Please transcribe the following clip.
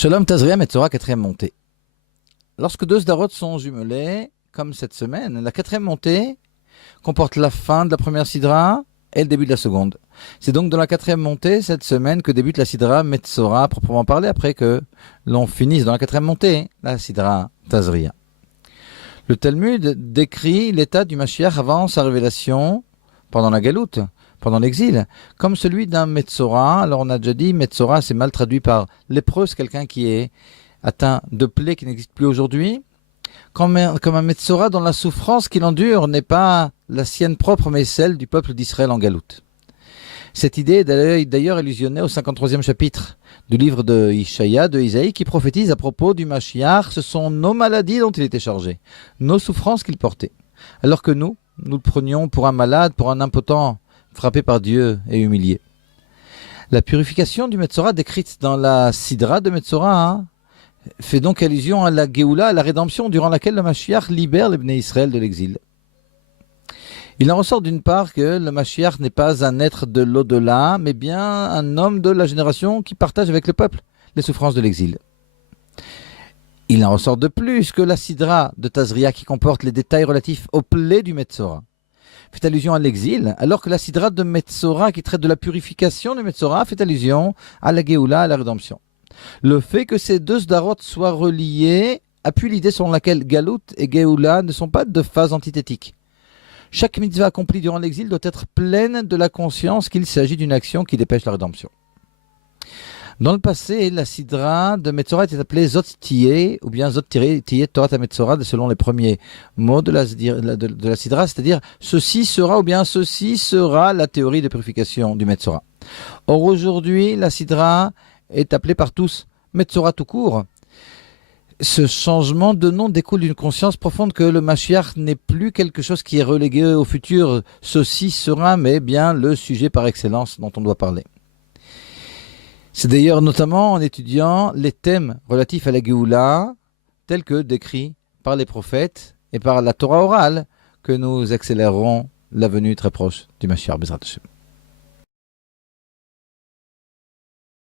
Shalom Tazria Metzora, quatrième montée. Lorsque deux sdarot sont jumelés, comme cette semaine, la quatrième montée comporte la fin de la première sidra et le début de la seconde. C'est donc dans la quatrième montée, cette semaine, que débute la sidra Metzora, proprement parlé, après que l'on finisse dans la quatrième montée, la sidra Tazria. Le Talmud décrit l'état du Mashiach avant sa révélation, pendant la galoute, pendant l'exil, comme celui d'un Metzora. Alors on a déjà dit, Metzora c'est mal traduit par lépreux, c'est quelqu'un qui est atteint de plaies qui n'existent plus aujourd'hui. Comme un Metzora dont la souffrance qu'il endure n'est pas la sienne propre, mais celle du peuple d'Israël en galoute. Cette idée est d'ailleurs illusionnée au 53e chapitre du livre de Ishaïa, de Isaïe, qui prophétise à propos du Mashiach. Ce sont nos maladies dont il était chargé, nos souffrances qu'il portait. Alors que nous le prenions pour un malade, pour un impotent, frappé par Dieu et humilié. La purification du Metzora décrite dans la Sidra de Metzora fait donc allusion à la Géoula, à la rédemption durant laquelle le Mashiach libère les Bnei Israël de l'exil. Il en ressort d'une part que le Mashiach n'est pas un être de l'au-delà, mais bien un homme de la génération qui partage avec le peuple les souffrances de l'exil. Il en ressort de plus que la Sidra de Tazria, qui comporte les détails relatifs aux plaies du Metzora, fait allusion à l'exil, alors que la Sidra de Metzora, qui traite de la purification du Metzora, fait allusion à la Géoula, à la rédemption. Le fait que ces deux sdarot soient reliés appuie l'idée selon laquelle Galout et Géoula ne sont pas de phases antithétiques. Chaque mitzvah accomplie durant l'exil doit être pleine de la conscience qu'il s'agit d'une action qui dépêche la rédemption. Dans le passé, la Sidra de Metzora était appelée Zot Tiyeh, ou bien Zot Tiyeh Torah Metzora, selon les premiers mots de la Sidra, c'est-à-dire ceci sera, ou bien ceci sera la théorie de purification du Metzora. Or aujourd'hui, la Sidra est appelée par tous Metzora tout court. Ce changement de nom découle d'une conscience profonde que le Mashiach n'est plus quelque chose qui est relégué au futur, ceci sera, mais bien le sujet par excellence dont on doit parler. C'est d'ailleurs notamment en étudiant les thèmes relatifs à la Géoula, tels que décrits par les prophètes et par la Torah orale, que nous accélérerons la venue très proche du Mashiach Bezrat Hashem.